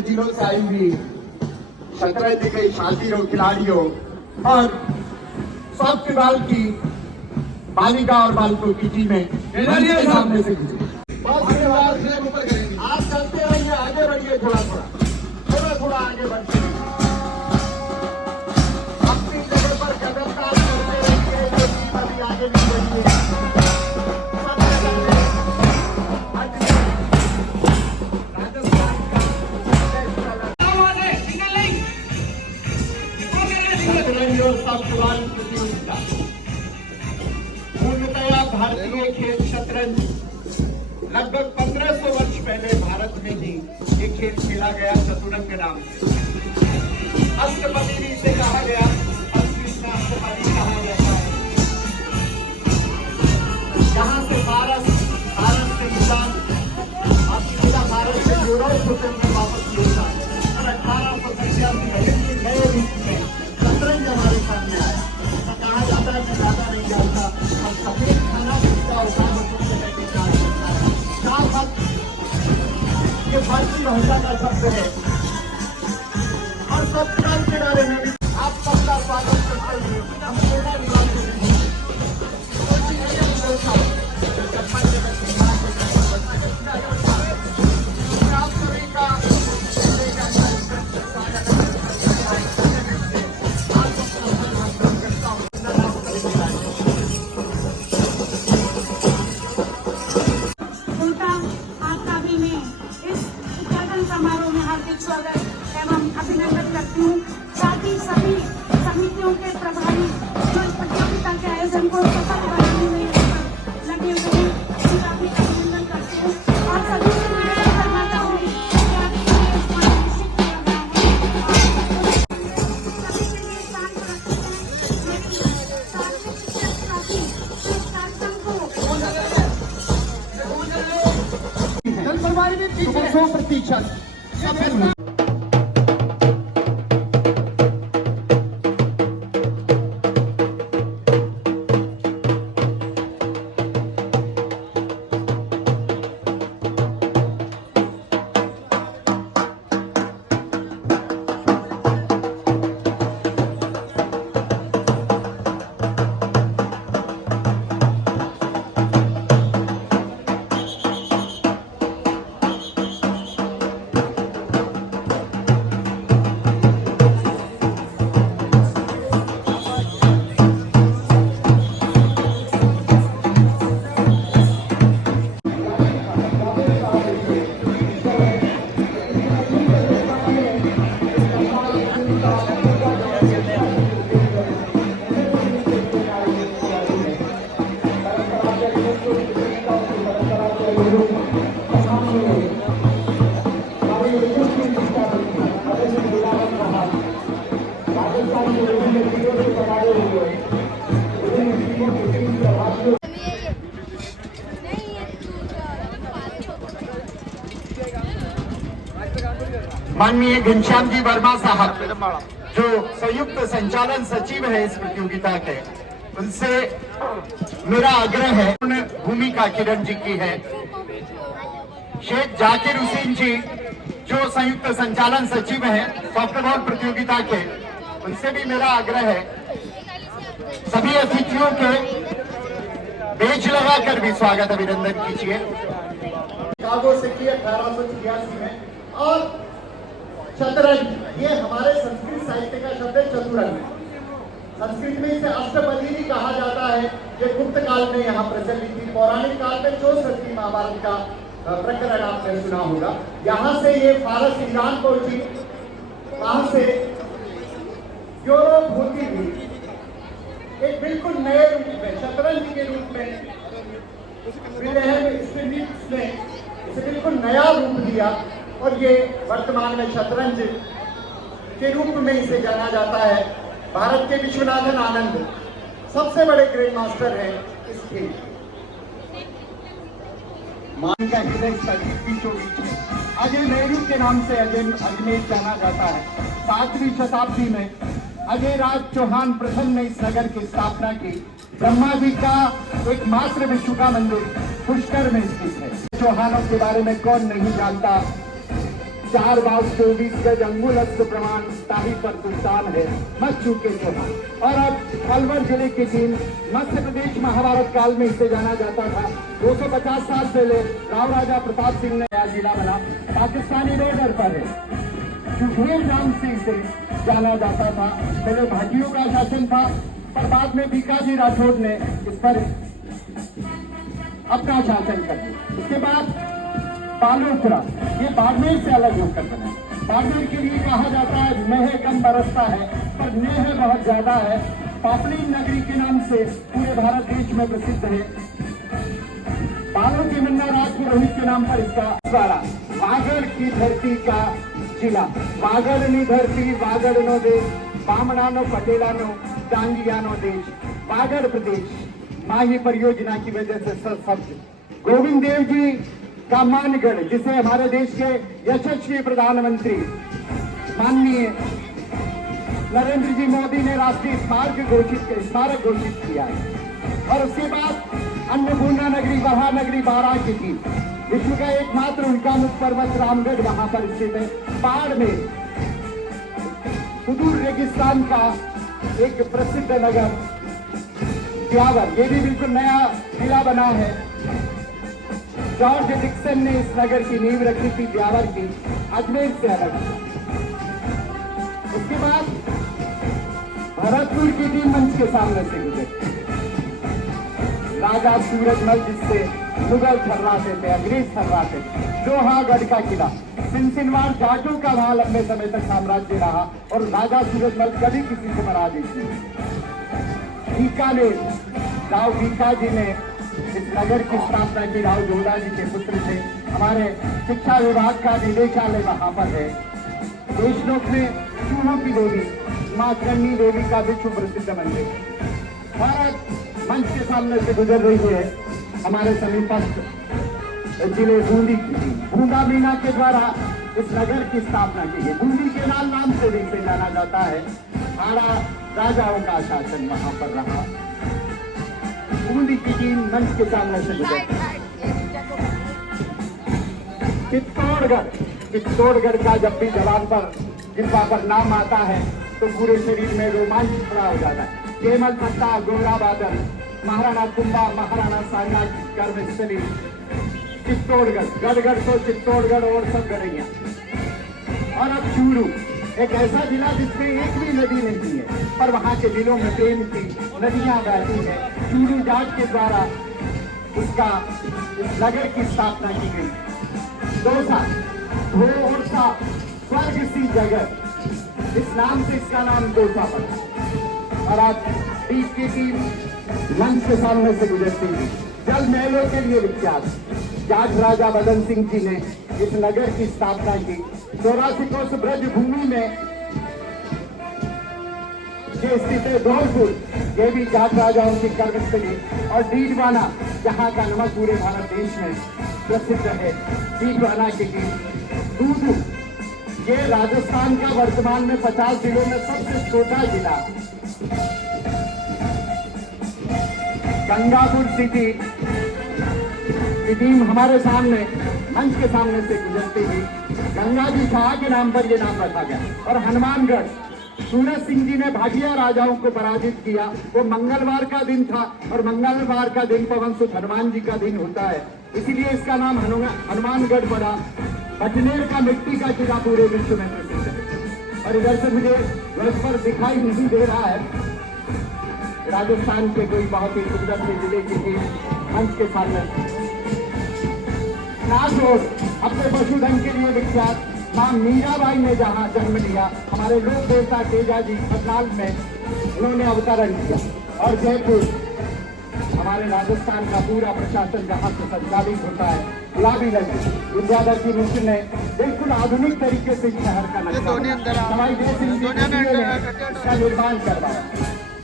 जिलों से आई हुई शतरंज के शातिरों खिलाड़ियों और सॉफ्टबॉल की बालिका और बालकों की टीमें सामने से गुजरी। आप चलते रहिए, आगे बढ़िए, थोड़ा आगे बढ़िए। अपनी जगह पर कदम ताल करते रहिए, ये टीम अभी आगे नहीं बढ़ी है। पूर्णतया भारतीय खेल शतरंज लगभग 1500 वर्ष पहले भारत में ही ये खेल खेला गया चतुरंग नाम से। अष्टपदी से कहा गया, संस्कृत में अष्टपदी कहा जाता है। यहाँ से भारत से ईरान और सीधा भारत से यूरोप होते हुए वापस लौटा और 1887 में नए रूप में शतरंज हमारे सामने आया। कहा जाता है कि ज्यादा नहीं जानता और सफेद खाना किसका होता है ये भारतीय भाषा का शब्द है और शतरंज के बारे में भी आप सबका स्वागत करते हुए हम पूरा विभाग आप सभी का समारोह में हार्दिक स्वागत एवं अभिनंदन करती हूँ। साथ ही सभी समितियों के प्रभारी जो इस प्रतियोगिता के आयोजन को सफल बनाने में लगे हुए हैं, उनका भी अभिनंदन करती हूँ और सभी से निवेदन करना चाहूँगी कि आपके लिए इस पर निश्चित किया गया है। सभी के लिए शांत रखते हैं, लेकिन सार्वजनिक शिक्षक साथी इस कार्यक्रम को 100% सफल। माननीय घनश्याम जी वर्मा साहब जो संयुक्त संचालन सचिव है इस प्रतियोगिता के, उनसे मेरा आग्रह है, भूमिका किरण जी की है। शेख जाकिर हुसैन जी जो संयुक्त संचालन सचिव हैं सॉफ्टबॉल प्रतियोगिता के, उनसे भी मेरा आग्रह है सभी अतिथियों के बेच लगाकर भी स्वागत अभिनंदन कीजिए। शिकागो से की 1886 में। और शतरंज ये हमारे संस्कृत साहित्य का शब्द है चतुरंग। संस्कृत में इसे अष्टपदी भी कहा जाता है। ये गुप्त काल में यहाँ प्रचलित थी। पौराणिक काल में 64 महाभारत का प्रकरण आपने सुना होगा। यहाँ से ये फारस ईरान पहुंची, वहां से यूरोप होती हुई एक बिल्कुल नए रूप में शतरंज के रूप में ने इसे बिल्कुल नया रूप दिया और ये वर्तमान में शतरंज के रूप में इसे जाना जाता है। भारत के विश्वनाथन आनंद सबसे बड़े ग्रैंड मास्टर हैं इस खेल। मान का हृदय अजय नेहरू के नाम से अजमेर जाना जाता है। 7वीं शताब्दी में अजय राज चौहान प्रथम ने इस नगर की स्थापना की। ब्रह्मा जी का एकमात्र विश्व का मंदिर पुष्कर में स्थित है। चौहानों के बारे में कौन नहीं जानता। 4 बाग 24 गज अंगुल अस्त्र प्रमाण ताही पर सुल्तान है मत चूके चौहान। और अब अलवर जिले की टीम मध्य प्रदेश महाभारत काल में इसे जाना जाता था। 250 साल पहले राव राजा प्रताप सिंह ने यह जिला बना, पाकिस्तानी बॉर्डर पर है। चुघेर नाम से इसे जाना जाता था। पहले भाटियों का शासन था, पर बाद में बीकाजी राठौड़ ने इस पर अपना शासन कर दिया। उसके बाद पालोपुरा, ये बाड़मेर से अलग होकर बना। बाड़मेर के लिए कहा जाता है मेह कम बरसता है, पर नेह बहुत ज्यादा है। पापड़ी नगरी के नाम से पूरे भारत देश में प्रसिद्ध है। बालों की मन्ना राजपुरोहित के नाम पर इसका द्वारा वागड़ की धरती का जिला। वागड़नी धरती वागड़नो देश, बामणानो पटेलानो डांगियानो देश, वागड़ प्रदेश माही परियोजना की वजह से शब्द गोविंद देव जी का मानगढ़, जिसे हमारे देश के यशस्वी प्रधानमंत्री माननीय नरेंद्र जी मोदी ने राष्ट्रीय स्मारक घोषित किया है। और उसके बाद अन्नपूर्णा नगरी, वहा नगरी बारा की थी। विश्व का एकमात्र उनका मुख पर्वत रामगढ़ वहां पर स्थित है। पहाड़ में सुदूर रेगिस्तान का एक प्रसिद्ध नगर ब्यावर, ये भी बिल्कुल नया जिला बना है। जॉर्ज डिक्सन ने इस नगर की नींव रखी थी ब्यावर की, अजमेर से अलग। उसके बाद भरतपुर की टीम मंच के सामने से गुजरी। राजा सूरजमल, जिससे मुगल थर्राते थे, अंग्रेज थर्राते थे। लोहागढ़ का किला, सिनसिनवार जाटों का वहां लंबे समय तक साम्राज्य रहा और राजा सूरजमल कभी किसी से पराजित नहीं। बीकानेर, राव बीका जी ने इस नगर की स्थापना की। राव जोधा जी के पुत्र थे। हमारे शिक्षा विभाग का निदेशालय वहां पर है। देशलोक में चूहों की देवी मां करणी देवी का विश्व प्रसिद्ध मंदिर। भारत मंच के सामने से गुजर रही है हमारे समीपस्थ जिले बूंदी की। बूंदा मीना के द्वारा इस नगर की स्थापना की गई। बूंदी के नाम से भी इसे जाना जाता है। 18 राजाओं का शासन वहां पर रहा। बूंदी की टीम मंच के सामने से गुजरी। चित्तौड़गढ़ का जब भी जवान पर जिनका पर नाम आता है तो पूरे शरीर में रोमांच खड़ा हो जाता है। केमल पत्ता, गोरा बादल, महाराणा कुंभा, महाराणा सांगा कर्मस्थली, चित्तौड़गढ़, गढ़गढ़ तो चित्तौड़गढ़ और सब गढ़ैया। और अब चूरू, एक ऐसा जिला जिसमें एक भी नदी नहीं है, पर वहां के दिलों में प्रेम की नदियां बहती है। चूरू जाट के द्वारा उसका इस नगर की स्थापना की गई। दोसा, धोसा, स्वर्ग सी जगह, इस नाम से इसका नाम दोसा पड़ा। और आज बीच की टीम मंच के सामने से गुजरती हुई जल महलों के लिए विख्यात जाट राजा बदन सिंह जी ने इस नगर की स्थापना की। 84 कोस ब्रज भूमि में ये स्थित है। धौलपुर, ये भी जाट राजाओं की कर्मस्थली। और डीडवाना, जहाँ का नमक पूरे भारत देश में प्रसिद्ध है। डीडवाना की टीम। दूदू, ये राजस्थान का वर्तमान में 50 जिलों में सबसे छोटा जिला। गंगापुर सिटी की टीम हमारे सामने मंच के सामने से गुजरती हुई। गंगा जी शाह के नाम पर यह नाम रखा गया। और हनुमानगढ़, सूरज सिंह जी ने भाटिया राजाओं को पराजित किया। वो मंगलवार का दिन था और मंगलवार का दिन पवन सुत हनुमान जी का दिन होता है, इसीलिए इसका नाम हनुमानगढ़ पड़ा। बटनेर का मिट्टी का किला पूरे विश्व में प्रसिद्ध है। और इधर से मुझे वर्ष पर दिखाई नहीं दे रहा है राजस्थान के कोई बहुत ही सुंदर से जिले की टीम मंच के सामने। नागौर, अपने पशुधन के लिए विख्यात। मां मीराबाई ने जहां जन्म लिया, हमारे लोक देवता तेजा जी करनाल में उन्होंने अवतरण किया। और जयपुर, हमारे राजस्थान का पूरा प्रशासन जहां से संचालित होता है। गुलाबी लगी विद्याधर मिश्र ने बिल्कुल आधुनिक तरीके से शहर का नक्शा हमारी देश इसका निर्माण करवाया।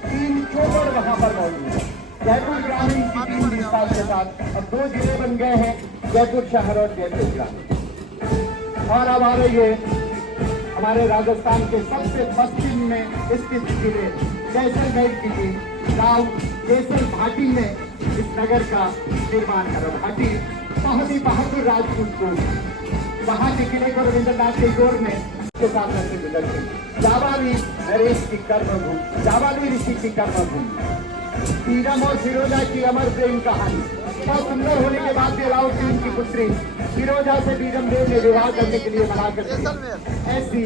3 चोपड़ वहां पर मौजूद है। जयपुर ग्रामीण की 3 विस्तार के साथ अब 2 जिले बन गए हैं, जयपुर शहर और जयपुर ग्रामीण। और अब आ रही है हमारे राजस्थान के सबसे पश्चिम में स्थित जिले जैसलमेर की टीम। गांव केसर भाटी में इस नगर का निर्माण करा। भाटी बहुत ही बहादुर राजपूत को वहां के किले को रविंद्रनाथ टैगोर ने के सामने से गुजरते जावाली नरेश की कर्मभूमि, जावाली ऋषि की कर्मभूमि, बीरम और फिरोजा की अमर प्रेम कहानी। बहुत सुंदर होने के बाद भी अलाउद्दीन की पुत्री फिरोजा से बीरम देव ने विवाह करने के लिए मना कर दिया। ऐसी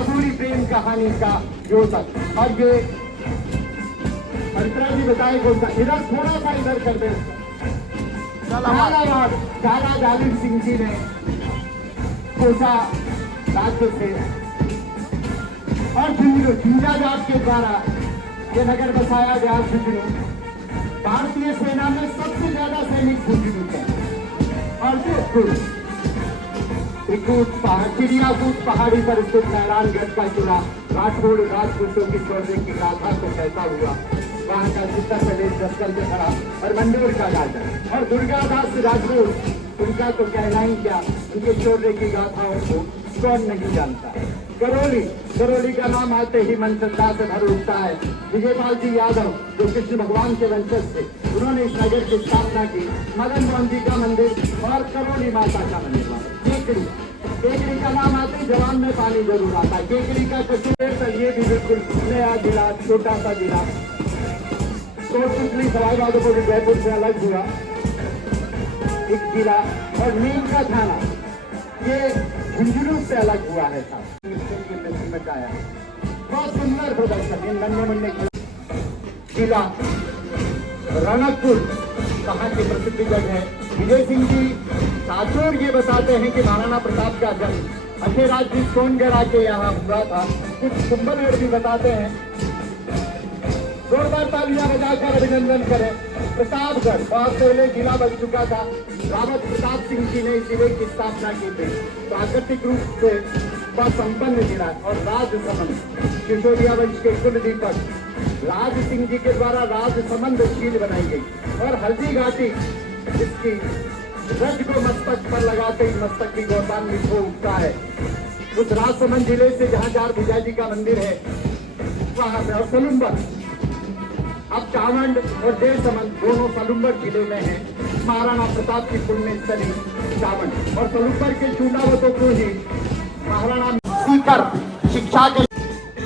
अधूरी प्रेम कहानी का द्योतक। और ये अंतरा जी बताए कौन सा, इधर थोड़ा सा इधर कर दे। झालावाड़ झाला जालिम सिंह जी ने कोसा राज्य से और झुंझुनू जाट के द्वारा ये नगर बसाया गया। झुंझुनू भारतीय सेना में सबसे ज्यादा सैनिक झुंझुनू थे। और चिड़ियाकूट पहाड़ी पर स्थित नारायणगढ़ का किला राठौड़ राजपूतों की शौर्य की गाथा को कहता हुआ वहां का उत्तर प्रदेश दस्कल से खड़ा और मंडोर का राजा और दुर्गादास राजपूत, उनका तो कहना ही क्या, उनके शौर्य की गाथाओं को कौन नहीं जानता। करौली का नाम आते ही मन श्रद्धा से भर उठता है। विजयपाल जी यादव जो कृष्ण भगवान के वंशज थे, उन्होंने इस नगर की स्थापना की। मदन मोहन जी का मंदिर और करौली माता का मंदिर। केकड़ी का नाम आते ही जवान में पानी जरूर आता है। केकड़ी का कसूर ये भी बिल्कुल नया जिला, छोटा सा जिला, कोटपुतली सवाई माधोपुर जयपुर से अलग हुआ एक जिला। और नीम का थाना ये झुंझुनू से अलग हुआ है साहब। बहुत सुंदर प्रदर्शन इन नन्हे मुन्ने जिला रनकपुर कहाँ की प्रसिद्ध जगह है। विजय सिंह जी साचोर ये बताते हैं कि महाराणा प्रताप का जन्म अखेराज जी सोनगढ़ के यहाँ हुआ था। कुछ कुंभलगढ़ भी बताते हैं। जोरदार तालियां बजाकर अभिनंदन करें। प्रतापगढ़ बहुत पहले जिला बन चुका था। रावत प्रताप सिंह जी ने इस जिले की स्थापना की थी। प्राकृतिक रूप से वह संपन्न जिला और राजसमंद किशोरिया वंश के कुल दीपक राज सिंह जी के द्वारा राजसमंद झील बनाई गई। और हल्दी घाटी इसकी रज को मस्तक पर लगाते ही मस्तक की गौरवान्वित हो उठता है। उस राजसमंद जिले से जहाँ जार भुजा जी का मंदिर है वहां से। और सलुम्बर अब चावंड और देर समंद दोनों सलुम्बर जिले में है। महाराणा प्रताप की पुण्य स्थली चावंड और सलुम्बर के चूंडावतों को ही महाराणा सीकर शिक्षा के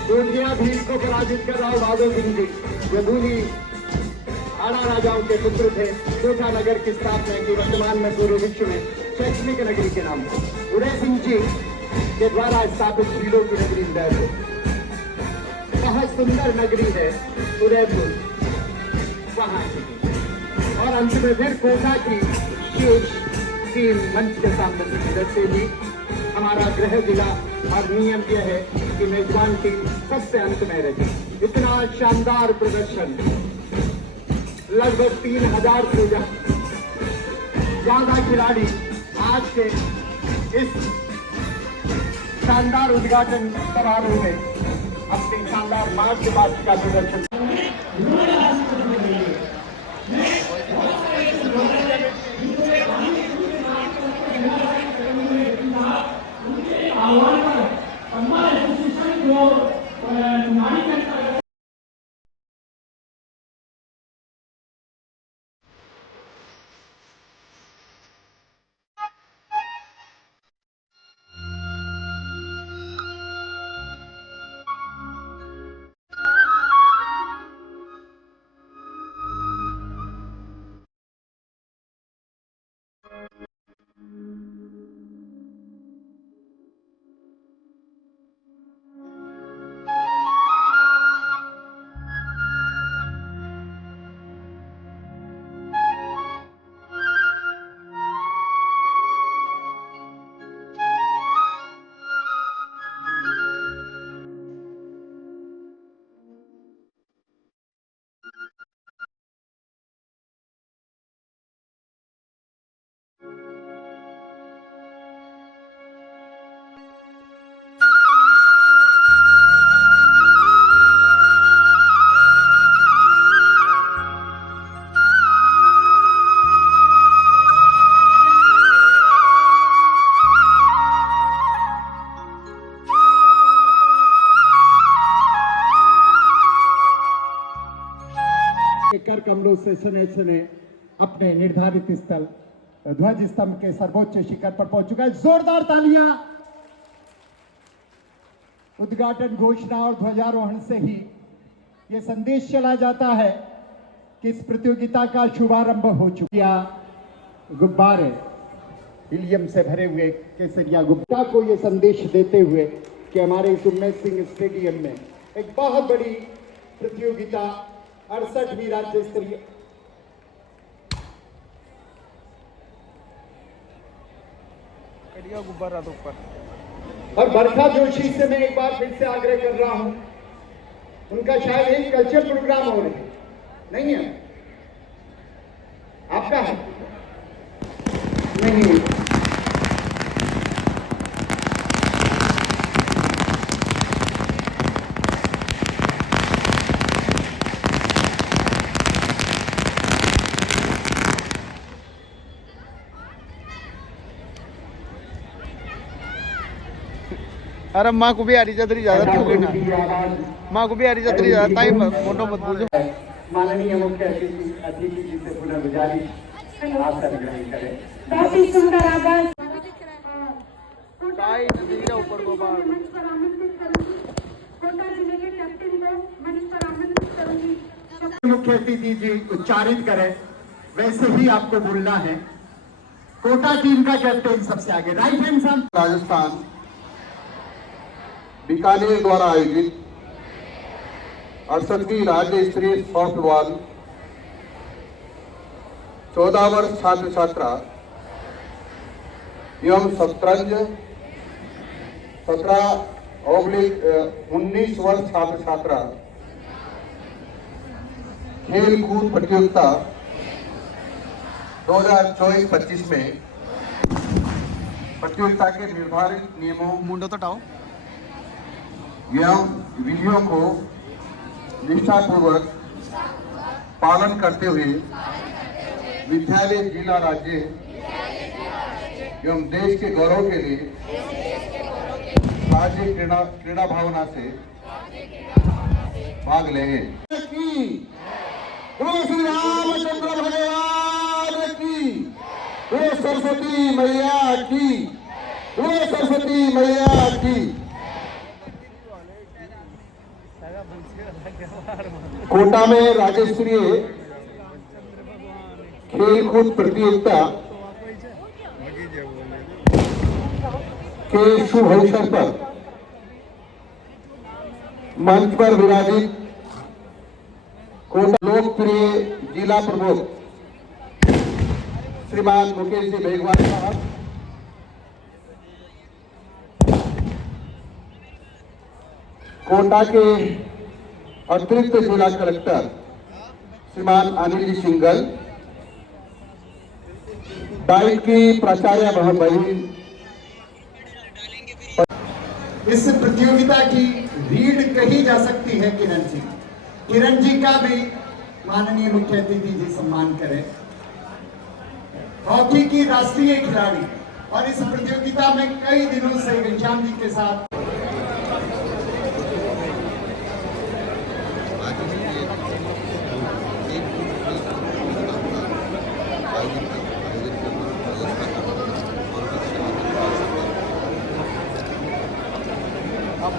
दुनिया भीड़ को पराजित कर राव बहादुर सिंह जी जो दूली आड़ा राजाओं के पुत्र थे, कोटा नगर की स्थापना की। वर्तमान में पूरे विश्व में शैक्षणिक नगरी के नाम पर उदय सिंह जी के द्वारा स्थापित शीलों की नगरी उदयपुर बहुत सुंदर नगरी है उदयपुर वहां की। और अंत में फिर कोटा की शेष टीम मंच के सामने से भी हमारा गृह जिला और नियम यह है कि मेजबान टीम सबसे अंत में रहे। इतना शानदार प्रदर्शन लगभग 3000 से ज्यादा खिलाड़ी आज के इस शानदार उद्घाटन समारोह में अपनी शानदार मार्च पास्ट का प्रदर्शन। कर कमलों से सुने सुने अपने निर्धारित स्थल ध्वज स्तंभ के सर्वोच्च शिखर पर पहुंच चुका है। जोरदार तालियां। उद्घाटन घोषणा और ध्वजारोहण से ही यह संदेश चला जाता है कि इस प्रतियोगिता का शुभारंभ हो चुका। गुब्बारे हीलियम से भरे हुए केसरिया गुब्बारा को यह संदेश देते हुए कि हमारे इस उम्मेद सिंह स्टेडियम में एक बहुत बड़ी प्रतियोगिता 68वीं राज्य स्तरीय गुब्बारा तो ऊपर। और बरखा जोशी से मैं एक बार फिर से आग्रह कर रहा हूं, उनका शायद एक कल्चर प्रोग्राम हो रहे नहीं है, आपका है नहीं। अरे माँ को भी आ रही जतरी ज्यादा माँ को भी आ रही जतरी ज्यादा टाइम फोटो मत पूछो। माननीय मुख्य अतिथि जी से पुनः गुजारिश आसन ग्रहण करें। बहुत ही सुंदर आवाज ऊपर को बाहर मंच पर आमंत्रित करूंगी। कोटा जिले के कैप्टन को मंच पर आमंत्रित करूंगी। मुख्य अतिथि जी उच्चारित करें वैसे ही आपको बोलना है। कोटा टीम का कैप्टन सबसे आगे, राइट हैंड साहब। राजस्थान बीकानेर द्वारा आयोजित 68वीं राज्य स्तरीय सॉफ्टबॉल 14 वर्ष छात्र छात्रा एवं शतरंज 17/19 वर्ष छात्र छात्रा खेल कूद प्रतियोगिता 2024-25 में प्रतियोगिता के निर्धारित नियमों मुंडो तो टाओ एवं विधियों को निष्ठापूर्वक पालन करते हुए विद्यालय, जिला, राज्य एवं देश के गौरव के लिए राज्य क्रीड़ा भावना से भाग लेंगे। बोलो श्री रामचंद्र भगवान की, बोलो सरस्वती मैया की, बोलो सरस्वती मैया की। कोटा में राज्य स्तरीय खेलकूद प्रतियोगिता के शुभ अवसर पर मंच पर विराजित कोटा लोकप्रिय जिला प्रमुख श्रीमान मुकेश जी मेघवाल साहब, कोटा के अतिरिक्त जिला कलेक्टर श्रीमान अनिल जी सिंगल, डाइट की प्राचार्य बहन। इस प्रतियोगिता की रीढ़ कही जा सकती है किरण जी। किरण जी का भी माननीय मुख्य अतिथि जी सम्मान करें। हॉकी की राष्ट्रीय खिलाड़ी और इस प्रतियोगिता में कई दिनों से घनश्याम जी के साथ अब